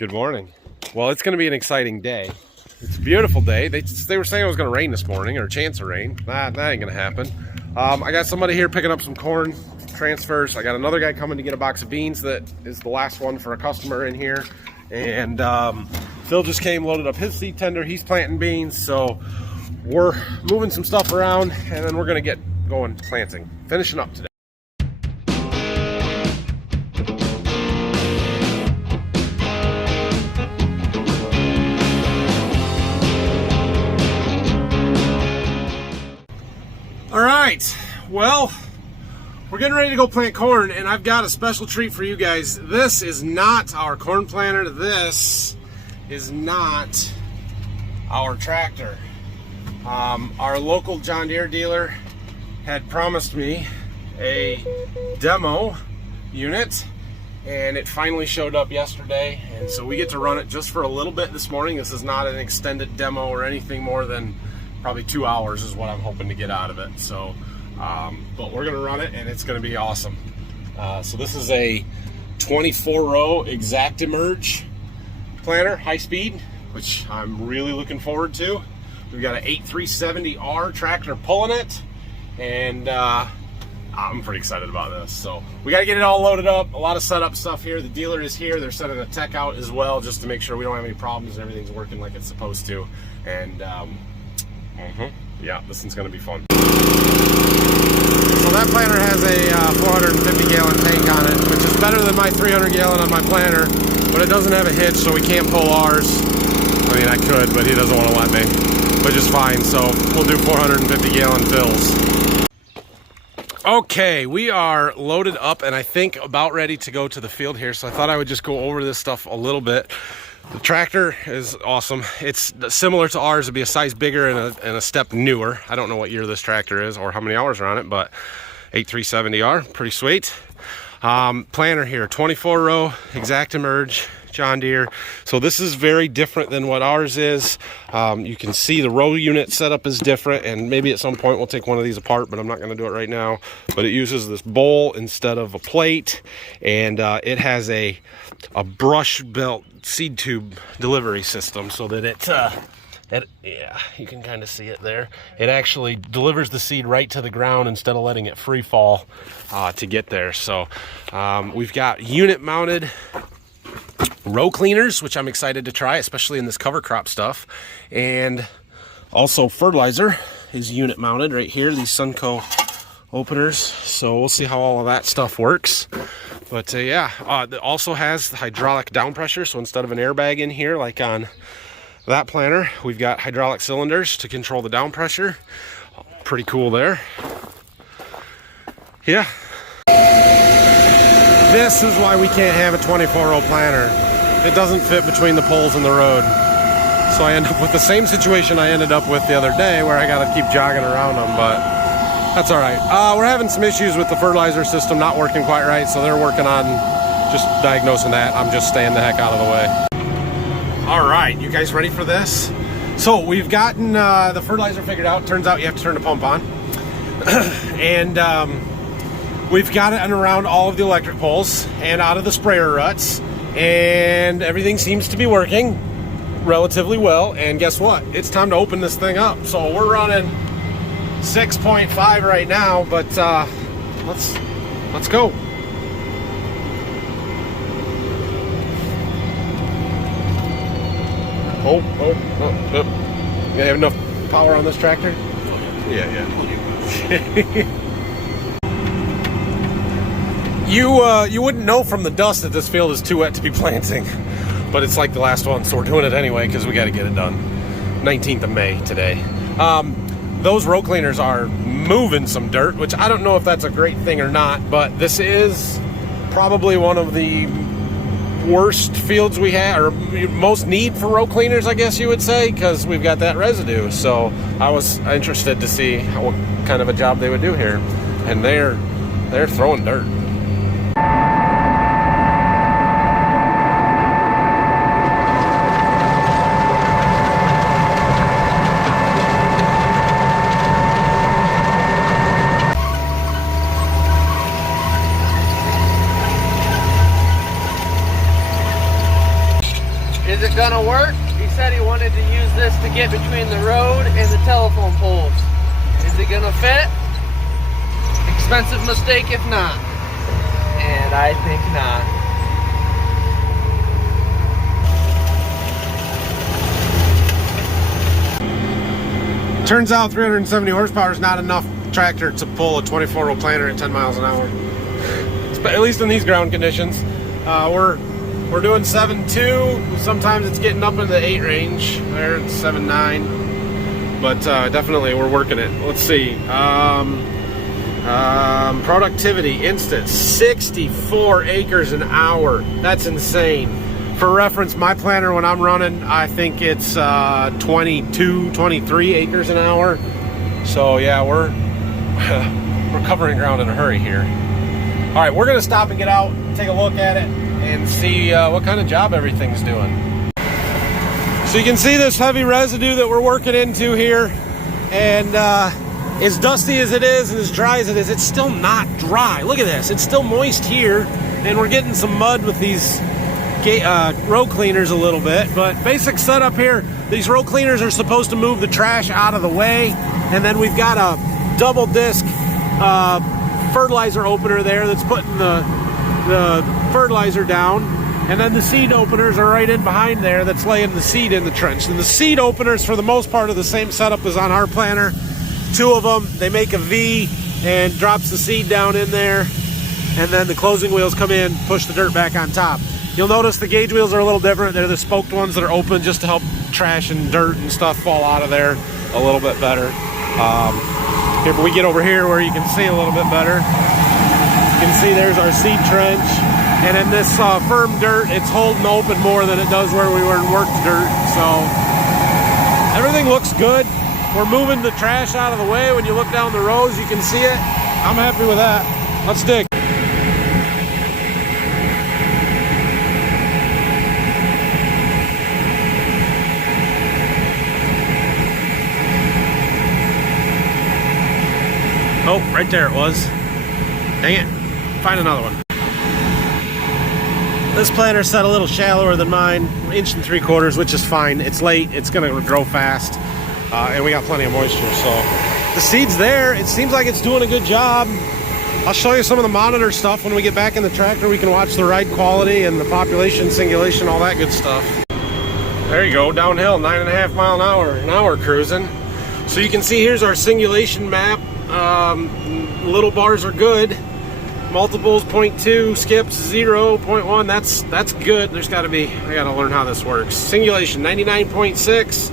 Good morning. Well, it's going to be an exciting day. It's a beautiful day. They were saying it was going to rain this morning, or a chance of rain. That ain't going to happen. I got somebody here picking up some corn transfers. I got another guy coming to get a box of beans that is the last one for a customer in here. And Phil just came, loaded up his seed tender. He's planting beans. So we're moving some stuff around, and then we're going to get going planting. Finishing up today. All right, well, we're getting ready to go plant corn, and I've got a special treat for you guys. This is not our corn planter. This is not our tractor. Our local John Deere dealer had promised me a demo unit, and it finally showed up yesterday, and so we get to run it just for a little bit this morning. This is not an extended demo or anything more than probably 2 hours is what I'm hoping to get out of it. So, but we're gonna run it, and it's gonna be awesome. So this is a 24-row EXACTEMERGE planter, high speed, which I'm really looking forward to. We've got an 8370R tractor pulling it, and I'm pretty excited about this. So we got to get it all loaded up. A lot of setup stuff here. The dealer is here. They're sending a tech out as well, just to make sure we don't have any problems and everything's working like it's supposed to. And yeah, this one's going to be fun. So that planter has a 450 gallon tank on it, which is better than my 300 gallon on my planter, but it doesn't have a hitch, so we can't pull ours. I mean, I could, but he doesn't want to let me, which is fine. So we'll do 450 gallon fills. Okay, we are loaded up and I think about ready to go to the field here. So I thought I would just go over this stuff a little bit. The tractor is awesome. It's similar to ours. It'd be a size bigger and a step newer. I don't know what year this tractor is or how many hours are on it, but 8370R, pretty sweet. Planter here, 24-row EXACTEMERGE John Deere. So this is very different than what ours is. You can see the row unit setup is different, and maybe at some point we'll take one of these apart, but I'm not going to do it right now. But it uses this bowl instead of a plate, and it has a brush belt seed tube delivery system, so that yeah, you can kind of see it there. It actually delivers the seed right to the ground instead of letting it free fall to get there. So we've got unit mounted row cleaners, which I'm excited to try, especially in this cover crop stuff. And also fertilizer is unit mounted right here, these Sunco openers. So we'll see how all of that stuff works. But yeah, it also has the hydraulic down pressure. So instead of an airbag in here like on that planter, we've got hydraulic cylinders to control the down pressure. Pretty cool there. Yeah. This is why we can't have a 24-row planter. It doesn't fit between the poles in the road. So I end up with the same situation I ended up with the other day, where I got to keep jogging around them, but that's all right. We're having some issues with the fertilizer system not working quite right, so they're working on just diagnosing that. I'm just staying the heck out of the way. All right, you guys ready for this? So we've gotten the fertilizer figured out. Turns out you have to turn the pump on. And we've got it around all of the electric poles and out of the sprayer ruts, and everything seems to be working relatively well. And guess what? It's time to open this thing up. So we're running 6.5 right now, but let's go. Oh. You have enough power on this tractor? Yeah. You wouldn't know from the dust that this field is too wet to be planting, but it's like the last one, so we're doing it anyway because we got to get it done. 19th of May today. Those row cleaners are moving some dirt, which I don't know if that's a great thing or not, but this is probably one of the worst fields we have, or most need for row cleaners, I guess you would say, because we've got that residue. So I was interested to see what kind of a job they would do here, and they're throwing dirt. Is it gonna work? He said he wanted to use this to get between the road and the telephone poles. Is it gonna fit? Expensive mistake if not. And I think not. Turns out 370 horsepower is not enough tractor to pull a 24-row planter at 10 miles an hour. At least in these ground conditions. We're doing 7.2. Sometimes it's getting up into the 8 range. There it's 7.9. But definitely we're working it. Let's see. Productivity instant 64 acres an hour. That's insane. For reference, my planter when I'm running, I think it's 22, 23 acres an hour. So yeah, we're covering ground in a hurry here. All right, we're gonna stop and get out, take a look at it, and see what kind of job everything's doing. So you can see this heavy residue that we're working into here, and as dusty as it is and as dry as it is, it's still not dry. Look at this, it's still moist here, and we're getting some mud with these row cleaners a little bit. But basic setup here, these row cleaners are supposed to move the trash out of the way, and then we've got a double disc fertilizer opener there that's putting the fertilizer down, and then the seed openers are right in behind there that's laying the seed in the trench. And the seed openers for the most part are the same setup as on our planter. 2 of them, they make a V and drops the seed down in there, and then the closing wheels come in, push the dirt back on top. You'll notice the gauge wheels are a little different. They're the spoked ones that are open just to help trash and dirt and stuff fall out of there a little bit better. Here, but we get over here where you can see a little bit better. You can see there's our seed trench. And in this firm dirt, it's holding open more than it does where we were in worked dirt. So everything looks good. We're moving the trash out of the way. When you look down the rows, you can see it. I'm happy with that. Let's dig. Oh, right there it was. Dang it. Find another one. This planter's set a little shallower than mine, 1 3/4 inches, which is fine. It's late, it's gonna grow fast, and we got plenty of moisture. So the seed's there. It seems like it's doing a good job. I'll show you some of the monitor stuff when we get back in the tractor. We can watch the ride quality and the population singulation, all that good stuff. There you go, downhill, 9.5 mile an hour. Now we're cruising. So you can see here's our singulation map. Little bars are good. Multiples 0.2, skips 0, 0.1. That's good. There's got to be. I got to learn how this works. Singulation 99.6.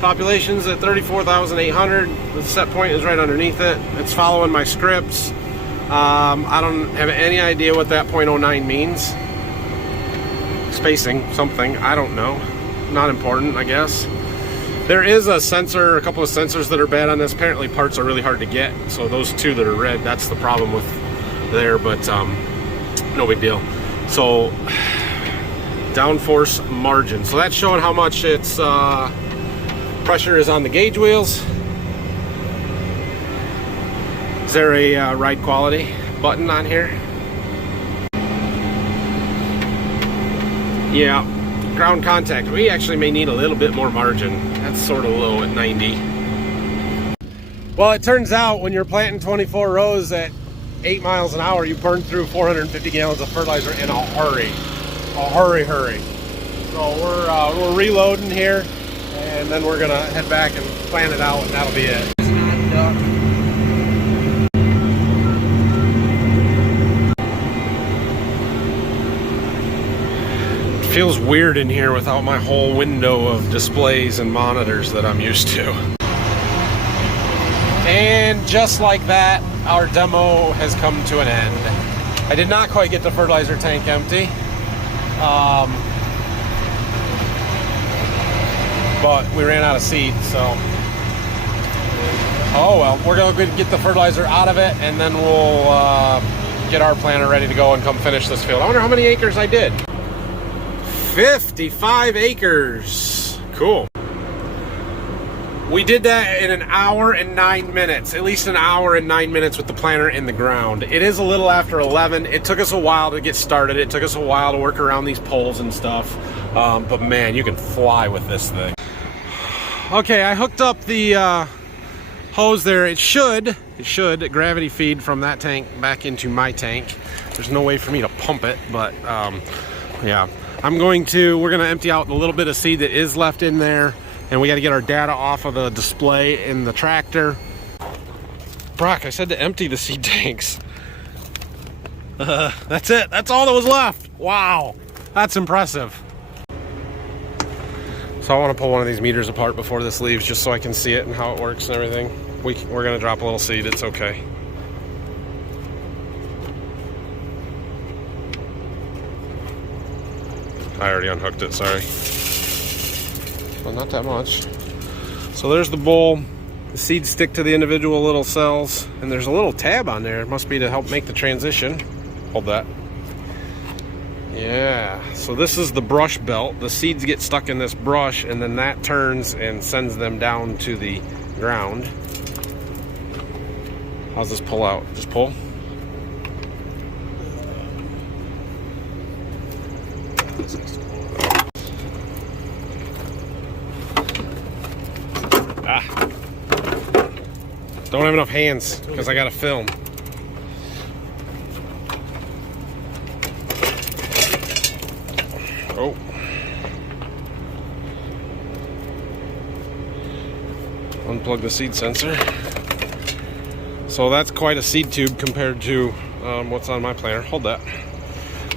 Population's at 34,800. The set point is right underneath it. It's following my scripts. I don't have any idea what that 0.09 means. Spacing something. I don't know. Not important, I guess. There is a sensor, a couple of sensors that are bad on this. Apparently parts are really hard to get. So those 2 that are red, that's the problem with there, but no big deal. So downforce margin. So that's showing how much its pressure is on the gauge wheels. Is there a ride quality button on here? Yeah. Ground contact, we actually may need a little bit more margin. That's sort of low at 90. Well, it turns out when you're planting 24 rows at 8 miles an hour, you burn through 450 gallons of fertilizer in a hurry. Hurry. So we're reloading here, and then we're gonna head back and plan it out, and that'll be it. Feels weird in here without my whole window of displays and monitors that I'm used to. And just like that, our demo has come to an end. I did not quite get the fertilizer tank empty. But we ran out of seed, so. Oh well, we're gonna get the fertilizer out of it, and then we'll get our planter ready to go and come finish this field. I wonder how many acres I did. 55 acres. Cool. We did that in an hour and 9 minutes, at least an hour and 9 minutes with the planter in the ground. It is a little after 11. It took us a while to get started. It took us a while to work around these poles and stuff. But man, you can fly with this thing. Okay, I hooked up the hose there. It should gravity feed from that tank back into my tank. There's no way for me to pump it, but yeah. We're gonna empty out the little bit of seed that is left in there. And we got to get our data off of the display in the tractor. Brock, I said to empty the seed tanks. That's it. That's all that was left. Wow. That's impressive. So I want to pull one of these meters apart before this leaves just so I can see it and how it works and everything. We're going to drop a little seed. It's okay. I already unhooked it. Sorry. Well, not that much. So there's the bowl. The seeds stick to the individual little cells, and there's a little tab on there. It must be to help make the transition. Hold that. Yeah, so this is the brush belt. The seeds get stuck in this brush, and then that turns and sends them down to the ground. How's this pull out? Just pull? Don't have enough hands because I got to film. Oh. Unplug the seed sensor. So that's quite a seed tube compared to what's on my planter. Hold that.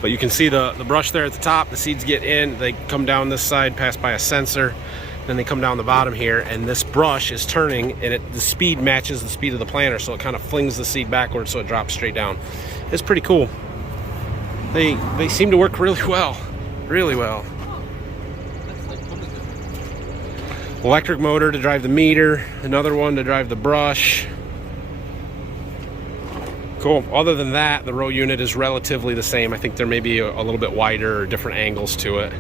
But you can see the brush there at the top. The seeds get in, they come down this side, pass by a sensor. Then they come down the bottom here, and this brush is turning, and the speed matches the speed of the planter, so it kind of flings the seed backwards so it drops straight down. It's pretty cool. They seem to work really well. Really well. Electric motor to drive the meter, another one to drive the brush. Cool. Other than that, the row unit is relatively the same. I think there may be a little bit wider or different angles to it.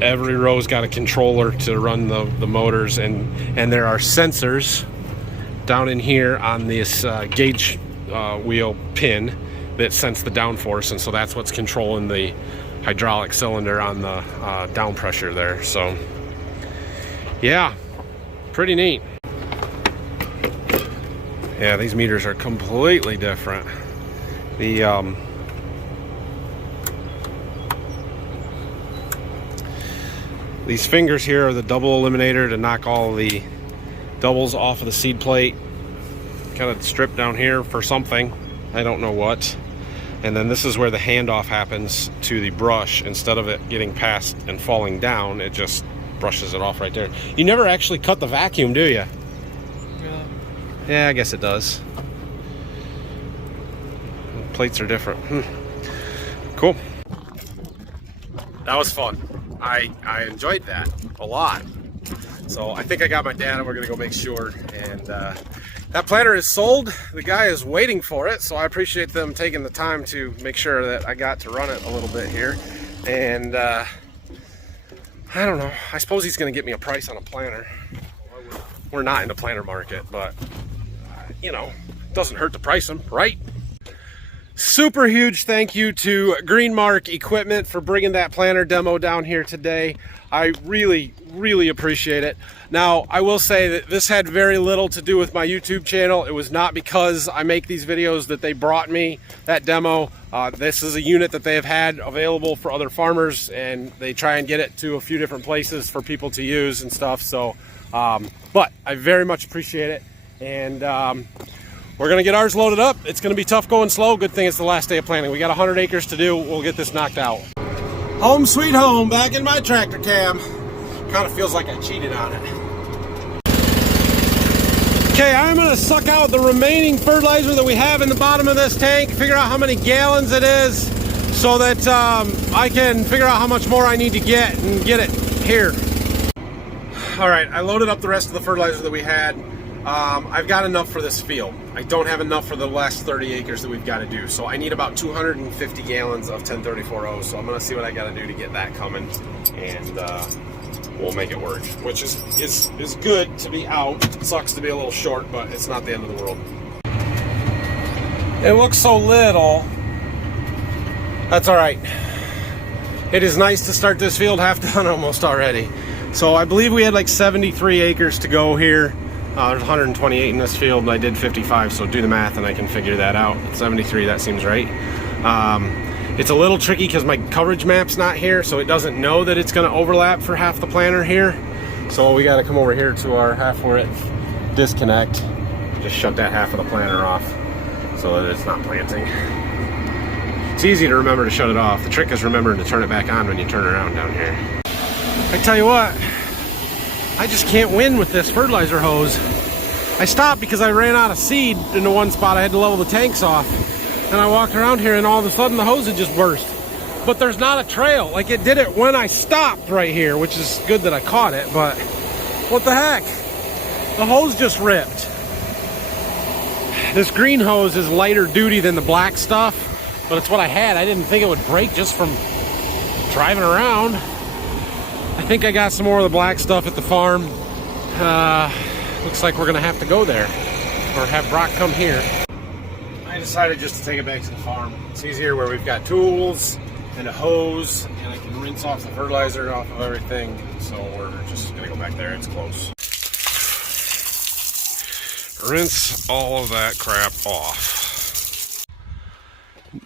Every row's got a controller to run the motors, and there are sensors down in here on this gauge wheel pin that sense the downforce, and so that's what's controlling the hydraulic cylinder on the down pressure there. So yeah, pretty neat. Yeah, these meters are completely different. These fingers here are the double eliminator to knock all the doubles off of the seed plate. Kind of strip down here for something, I don't know what. And then this is where the handoff happens to the brush. Instead of it getting past and falling down, it just brushes it off right there. You never actually cut the vacuum, do you? Yeah, I guess it does. The plates are different. Cool. That was fun. I enjoyed that a lot. So I think I got my data. We're gonna go make sure. And that planter is sold. The guy is waiting for it, so I appreciate them taking the time to make sure that I got to run it a little bit here. And I don't know, I suppose he's gonna get me a price on a planter. We're not in the planter market, but you know, it doesn't hurt to price them, right? Super huge thank you to Greenmark Equipment for bringing that planter demo down here today. I really appreciate it. Now, I will say that this had very little to do with my YouTube channel. It was not because I make these videos that they brought me that demo. This is a unit that they have had available for other farmers, and they try and get it to a few different places for people to use and stuff. So, but I very much appreciate it. And we're gonna get ours loaded up. It's gonna be tough going slow. Good thing it's the last day of planting. We got 100 acres to do. We'll get this knocked out. Home sweet home, back in my tractor cam. Kind of feels like I cheated on it. Okay, I'm gonna suck out the remaining fertilizer that we have in the bottom of this tank, figure out how many gallons it is, so that I can figure out how much more I need to get and get it here. All right, I loaded up the rest of the fertilizer that we had. I've got enough for this field. I don't have enough for the last 30 acres that we've got to do. So I need about 250 gallons of 1034O. So I'm going to see what I got to do to get that coming, and we'll make it work. Which is good to be out. It sucks to be a little short, but it's not the end of the world. It looks so little. That's all right. It is nice to start this field half done almost already. So I believe we had like 73 acres to go here. There's 128 in this field, and I did 55, so do the math and I can figure that out. 73, that seems right. It's a little tricky because my coverage map's not here, so it doesn't know that it's going to overlap for half the planter here. So we got to come over here to our half where it disconnect. Just shut that half of the planter off so that it's not planting. It's easy to remember to shut it off. The trick is remembering to turn it back on when you turn around down here. I tell you what, I just can't win with this fertilizer hose. I stopped because I ran out of seed in the one spot. I had to level the tanks off. And I walked around here and all of a sudden the hose had just burst. But there's not a trail. Like, it did it when I stopped right here, which is good that I caught it, but what the heck? The hose just ripped. This green hose is lighter duty than the black stuff, but it's what I had. I didn't think it would break just from driving around. I think I got some more of the black stuff at the farm. Looks like we're gonna have to go there or have Brock come here. I decided just to take it back to the farm. It's easier where we've got tools and a hose, and I can rinse off the fertilizer off of everything. So we're just gonna go back there. It's close. Rinse all of that crap off.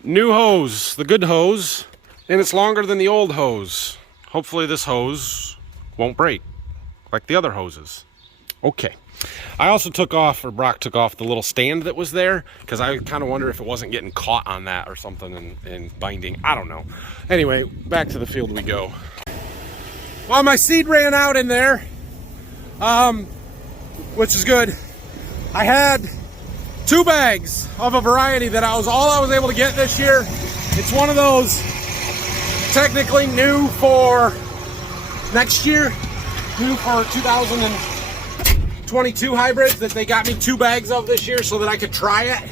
New hose, the good hose, and it's longer than the old hose. Hopefully this hose won't break like the other hoses. Okay. I also took off, or Brock took off, the little stand that was there because I kind of wonder if it wasn't getting caught on that or something and binding. I don't know. Anyway, back to the field we go. Well, my seed ran out in there, which is good. I had 2 bags of a variety that all I was able to get this year. It's one of those technically new for next year, new for 2022 hybrids that they got me 2 bags of this year so that I could try it.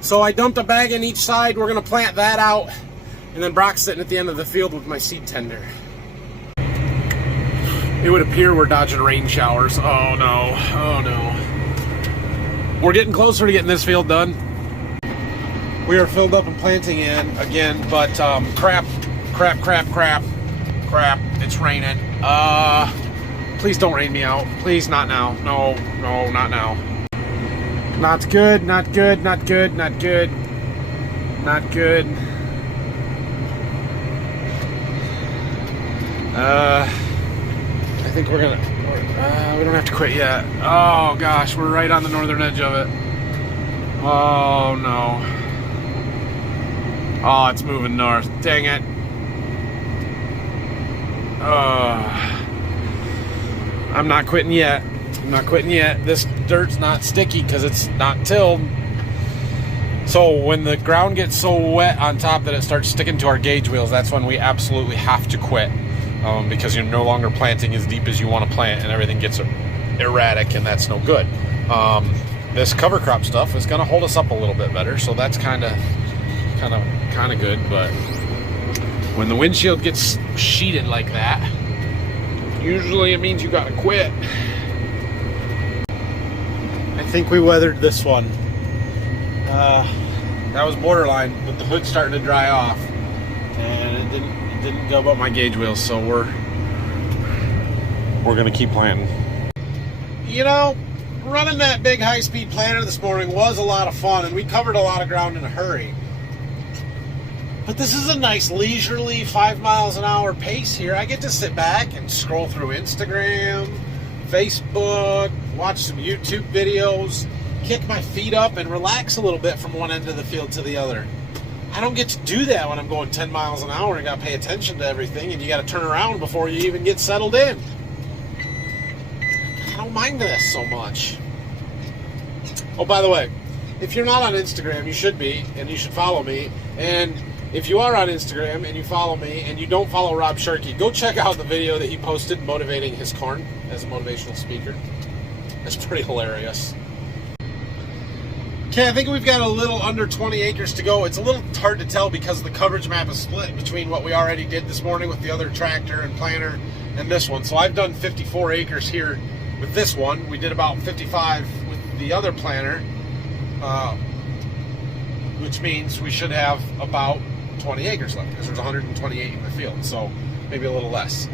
So I dumped a bag in each side. We're gonna plant that out, and then Brock's sitting at the end of the field with my seed tender. It would appear we're dodging rain showers. Oh no, oh no. We're getting closer to getting this field done. We are filled up and planting in again, but crap, it's raining. Please don't rain me out. Please, not now. No, not now. Not good, not good, not good, not good. Not good. I think we don't have to quit yet. Oh gosh, we're right on the northern edge of it. Oh no. Oh, it's moving north. Dang it. I'm not quitting yet. I'm not quitting yet. This dirt's not sticky because it's not tilled. So when the ground gets so wet on top that it starts sticking to our gauge wheels, that's when we absolutely have to quit. Because you're no longer planting as deep as you want to plant and everything gets erratic, and that's no good. This cover crop stuff is going to hold us up a little bit better, so that's kind of good. But when the windshield gets sheeted like that, usually it means you got to quit. I think we weathered this one. That was borderline, but the hood's starting to dry off, and it didn't go above my gauge wheels, so we're gonna keep planting. You know, running that big high-speed planter this morning was a lot of fun, and we covered a lot of ground in a hurry. But this is a nice leisurely 5 miles an hour pace here. I get to sit back and scroll through Instagram, Facebook, watch some YouTube videos, kick my feet up and relax a little bit from one end of the field to the other. I don't get to do that when I'm going 10 miles an hour and got to pay attention to everything, and you got to turn around before you even get settled in. I don't mind this so much. Oh, by the way, if you're not on Instagram, you should be, and you should follow me. And if you are on Instagram and you follow me and you don't follow Rob Sharkey, go check out the video that he posted motivating his corn as a motivational speaker. It's pretty hilarious. Okay, I think we've got a little under 20 acres to go. It's a little hard to tell because the coverage map is split between what we already did this morning with the other tractor and planter and this one. So I've done 54 acres here with this one. We did about 55 with the other planter, which means we should have about 20 acres left because there's 128 in the field, so maybe a little less.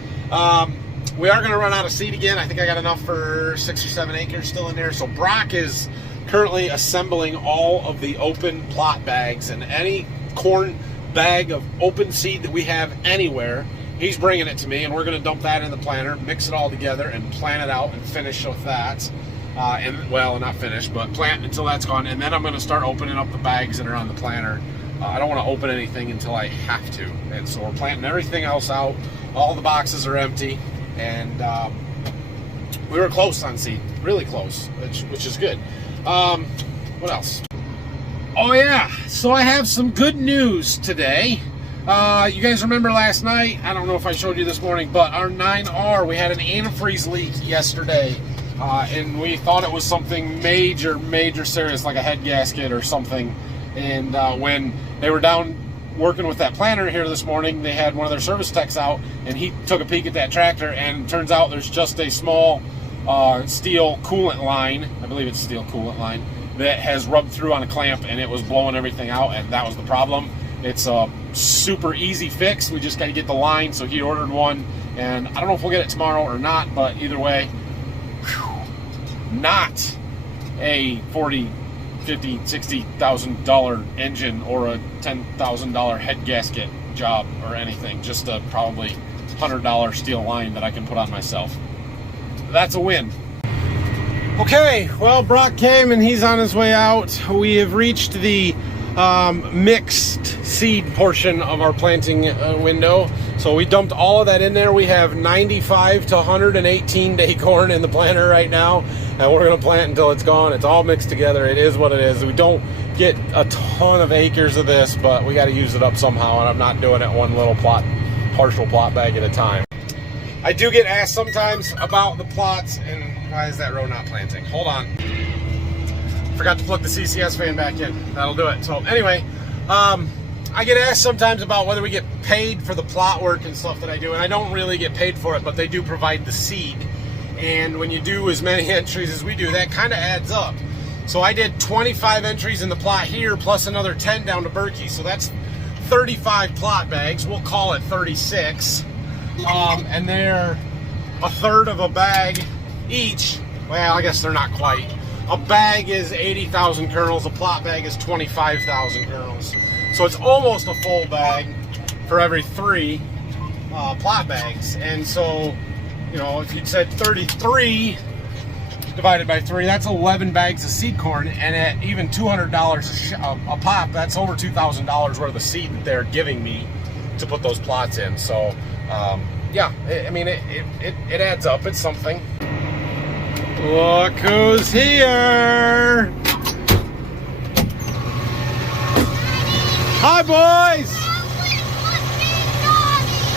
We are going to run out of seed again. I think I got enough for 6 or 7 acres still in there. So Brock is currently assembling all of the open plot bags, and any corn bag of open seed that we have anywhere, he's bringing it to me, and we're going to dump that in the planter, mix it all together, and plant it out and finish with that. Well, not finish, but plant until that's gone, and then I'm going to start opening up the bags that are on the planter. I don't want to open anything until I have to, and so we're planting everything else out. All the boxes are empty, and we were close on seed, really close, which is good. What else? Oh yeah, so I have some good news today. You guys remember last night, I don't know if I showed you this morning, but our 9R, we had an antifreeze leak yesterday, and we thought it was something major serious, like a head gasket or something. And when they were down working with that planter here this morning, they had one of their service techs out, and he took a peek at that tractor, and turns out there's just a small steel coolant line, I believe it's steel coolant line, that has rubbed through on a clamp, and it was blowing everything out, and that was the problem. It's a super easy fix. We just got to get the line, so he ordered one, and I don't know if we'll get it tomorrow or not, but either way, not a $40,000, $50,000, $60,000 engine or a $10,000 head gasket job or anything, just a probably $100 steel line that I can put on myself. That's a win. Okay, well, Brock came and he's on his way out. We have reached the mixed seed portion of our planting window. So we dumped all of that in there. We have 95 to 118 day corn in the planter right now, and we're gonna plant until it's gone. It's all mixed together. It is what it is. We don't get a ton of acres of this, but we got to use it up somehow, and I'm not doing it one little partial plot bag at a time. I do get asked sometimes about the plots, and why is that row not planting? Hold on. Forgot to plug the CCS fan back in. That'll do it. So anyway, I get asked sometimes about whether we get paid for the plot work and stuff that I do, and I don't really get paid for it, but they do provide the seed. And when you do as many entries as we do, that kind of adds up. So I did 25 entries in the plot here, plus another 10 down to Berkey. So that's 35 plot bags. We'll call it 36. And they're a third of a bag each. Well, I guess they're not quite. A bag is 80,000 kernels. A plot bag is 25,000 kernels. So it's almost a full bag for every 3 plot bags. And so, you know, if you'd said 33 divided by 3, that's 11 bags of seed corn. And at even $200 a pop, that's over $2,000 worth of seed that they're giving me to put those plots in. So, yeah, I mean, it adds up. It's something. Look who's here! Hi, boys!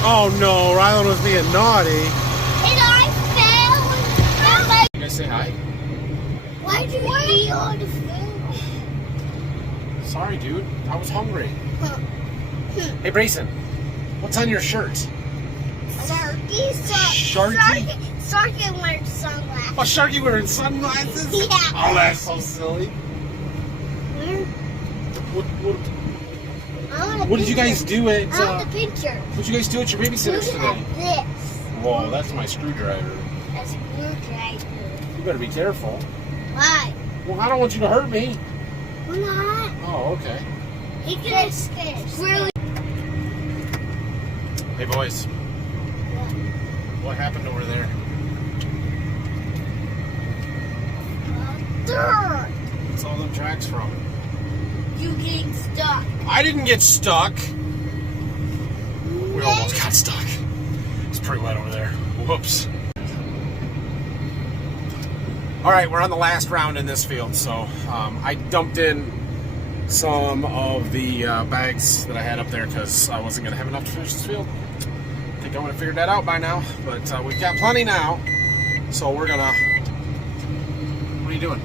Oh no, Rylan was being naughty. And I fell. You guys say hi? Why did you eat all the food? Sorry, dude. I was hungry. Hey, Brayson, what's on your shirt? Sharky? Sharky wearing sunglasses. Oh, Sharky wearing sunglasses? Yeah. Oh, that's so silly. What did you guys do at? I want the picture. What did you guys do at your babysitter's Look today? at this. Whoa, that's my screwdriver. That's a screwdriver. You better be careful. Why? Well, I don't want you to hurt me. We're not. Oh, okay. He can scared. Hey, boys. What happened over there? Dirt. What's all them tracks from? You getting stuck. I didn't get stuck. We almost got stuck. It's pretty wet over there. Whoops. All right, we're on the last round in this field, so I dumped in some of the bags that I had up there because I wasn't going to have enough to finish this field. I think I would have figured that out by now, but we've got plenty now, so we're gonna. What are you doing?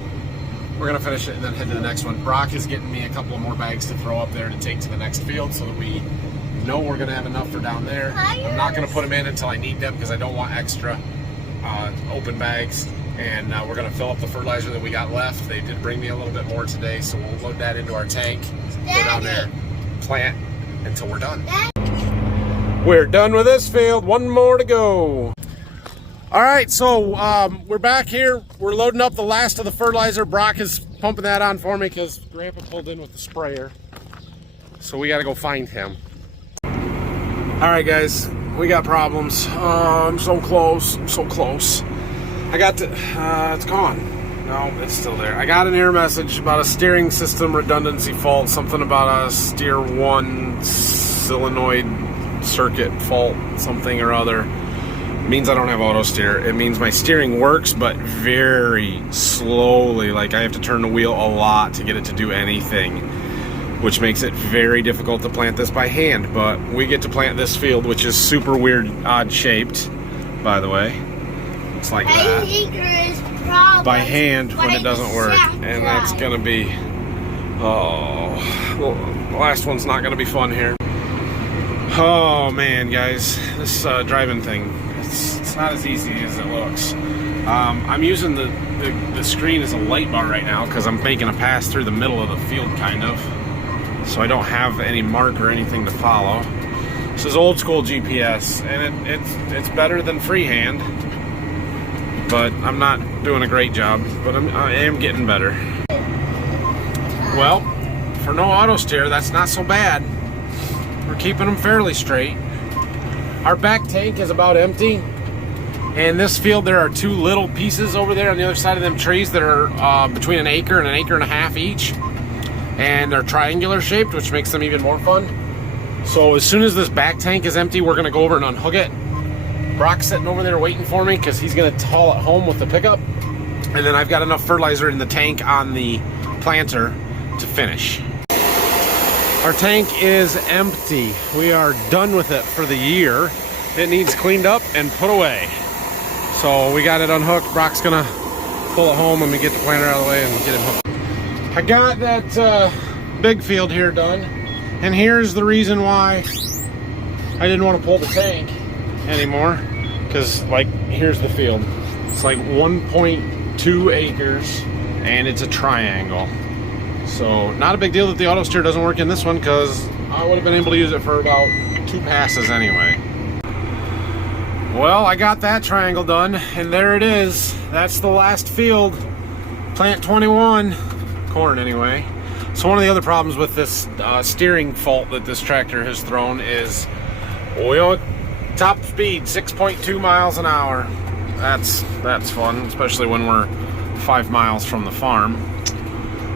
we're gonna finish it and then head to the next one. Brock is getting me a couple of more bags to throw up there to take to the next field so that we know we're gonna have enough for down there. I'm not gonna put them in until I need them because I don't want extra open bags. And we're gonna fill up the fertilizer that we got left. They did bring me a little bit more today, so we'll load that into our tank, go down there, plant until we're done. We're done with this field, one more to go. All right, so we're back here. We're loading up the last of the fertilizer. Brock is pumping that on for me because Grandpa pulled in with the sprayer. So we gotta go find him. All right, guys, we got problems. I'm so close, I'm so close. I got to, it's gone. No, it's still there. I got an error message about a steering system redundancy fault, something about a steer 1 solenoid circuit fault, something or other. It means I don't have auto steer. It means my steering works, but very slowly. Like I have to turn the wheel a lot to get it to do anything, which makes it very difficult to plant this by hand. But we get to plant this field, which is super weird, odd shaped, by the way. It's like that by hand when it doesn't work, and that's gonna be, oh, the last one's not gonna be fun here. Oh man, guys, this driving thing, it's not as easy as it looks. I'm using the screen as a light bar right now because I'm making a pass through the middle of the field, kind of, so I don't have any mark or anything to follow. This is old school GPS, and it's better than freehand. But I'm not doing a great job, but I am getting better. Well, for no auto steer, that's not so bad. We're keeping them fairly straight. Our back tank is about empty. And this field, there are 2 little pieces over there on the other side of them trees that are between an acre and a half each. And they're triangular shaped, which makes them even more fun. So as soon as this back tank is empty, we're gonna go over and unhook it. Brock's sitting over there waiting for me because he's gonna haul it home with the pickup. And then I've got enough fertilizer in the tank on the planter to finish. Our tank is empty. We are done with it for the year. It needs cleaned up and put away. So we got it unhooked. Brock's gonna pull it home when we get the planter out of the way and get it hooked. I got that big field here done. And here's the reason why I didn't want to pull the tank anymore, because like here's the field. It's like 1.2 acres and it's a triangle, so not a big deal that the auto steer doesn't work in this one because I would have been able to use it for about 2 passes anyway. Well, I got that triangle done, and there it is. That's the last field, plant 21, corn anyway. So one of the other problems with this steering fault that this tractor has thrown is top speed 6.2 miles an hour. That's fun, especially when we're 5 miles from the farm.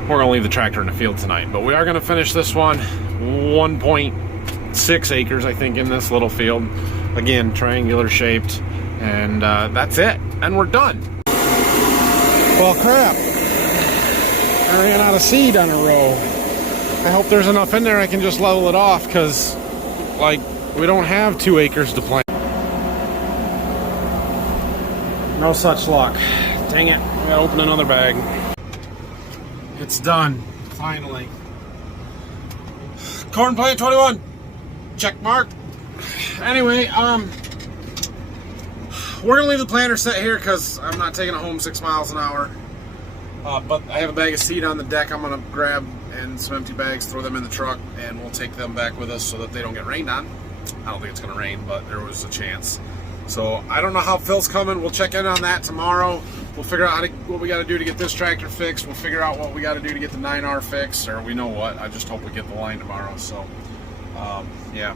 We're gonna leave the tractor in the field tonight, but we are gonna finish this one. 1.6 acres, I think, in this little field. Again, triangular shaped, and that's it. And we're done. Well, crap. I ran out of seed on a row. I hope there's enough in there I can just level it off, because, like, we don't have 2 acres to plant. No such luck. Dang it, we gotta open another bag. It's done, finally. Corn plant 21, check mark. Anyway, we're gonna leave the planter set here because I'm not taking it home 6 miles an hour. But I have a bag of seed on the deck I'm gonna grab, and some empty bags, throw them in the truck, and we'll take them back with us so that they don't get rained on. I don't think it's gonna rain, but there was a chance. So I don't know how Phil's coming. We'll check in on that tomorrow. We'll figure out what we got to do to get this tractor fixed. We'll figure out what we got to do to get the 9R fixed, or we know what. I just hope we get the line tomorrow. So yeah,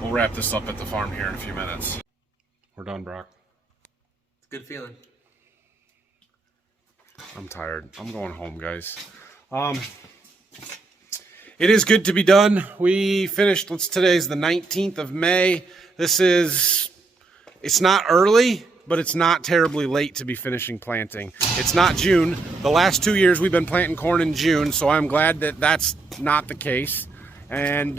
we'll wrap this up at the farm here in a few minutes. We're done, Brock. It's a good feeling. I'm tired. I'm going home, guys. It is good to be done. We finished, today's the 19th of May. It's not early, but it's not terribly late to be finishing planting. It's not June. The last 2 years we've been planting corn in June, so I'm glad that that's not the case. And,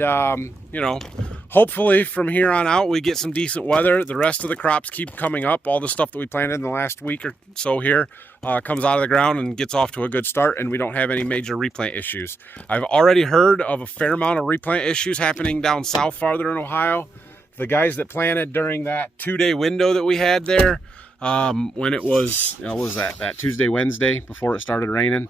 you know, hopefully from here on out we get some decent weather. The rest of the crops keep coming up. All the stuff that we planted in the last week or so here comes out of the ground and gets off to a good start, and we don't have any major replant issues. I've already heard of a fair amount of replant issues happening down south farther in Ohio. The guys that planted during that 2-day window that we had there, when it was, you know, what was that Tuesday, Wednesday before it started raining,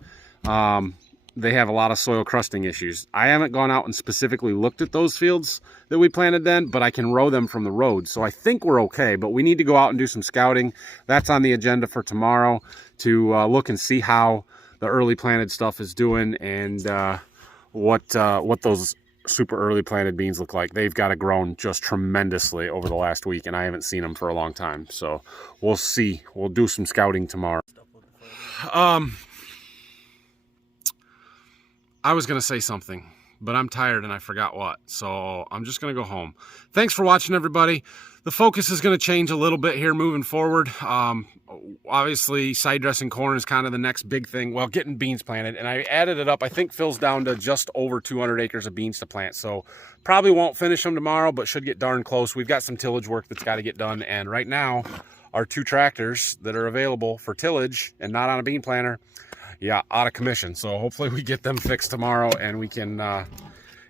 they have a lot of soil crusting issues. I haven't gone out and specifically looked at those fields that we planted then, but I can row them from the road. So I think we're okay, but we need to go out and do some scouting. That's on the agenda for tomorrow, to look and see how the early planted stuff is doing, and what those super early planted beans look like. They've got to grown just tremendously over the last week, and I haven't seen them for a long time. So we'll see. We'll do some scouting tomorrow. I was going to say something, but I'm tired and I forgot what. So I'm just going to go home. Thanks for watching, everybody. The focus is going to change a little bit here moving forward. Obviously, side dressing corn is kind of the next big thing. Well, getting beans planted. And I added it up. I think Phil's down to just over 200 acres of beans to plant. So probably won't finish them tomorrow, but should get darn close. We've got some tillage work that's got to get done. And right now, our 2 tractors that are available for tillage and not on a bean planter, yeah, out of commission. So hopefully we get them fixed tomorrow and we can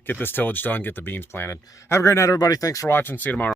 get this tillage done, get the beans planted. Have a great night, everybody. Thanks for watching. See you tomorrow.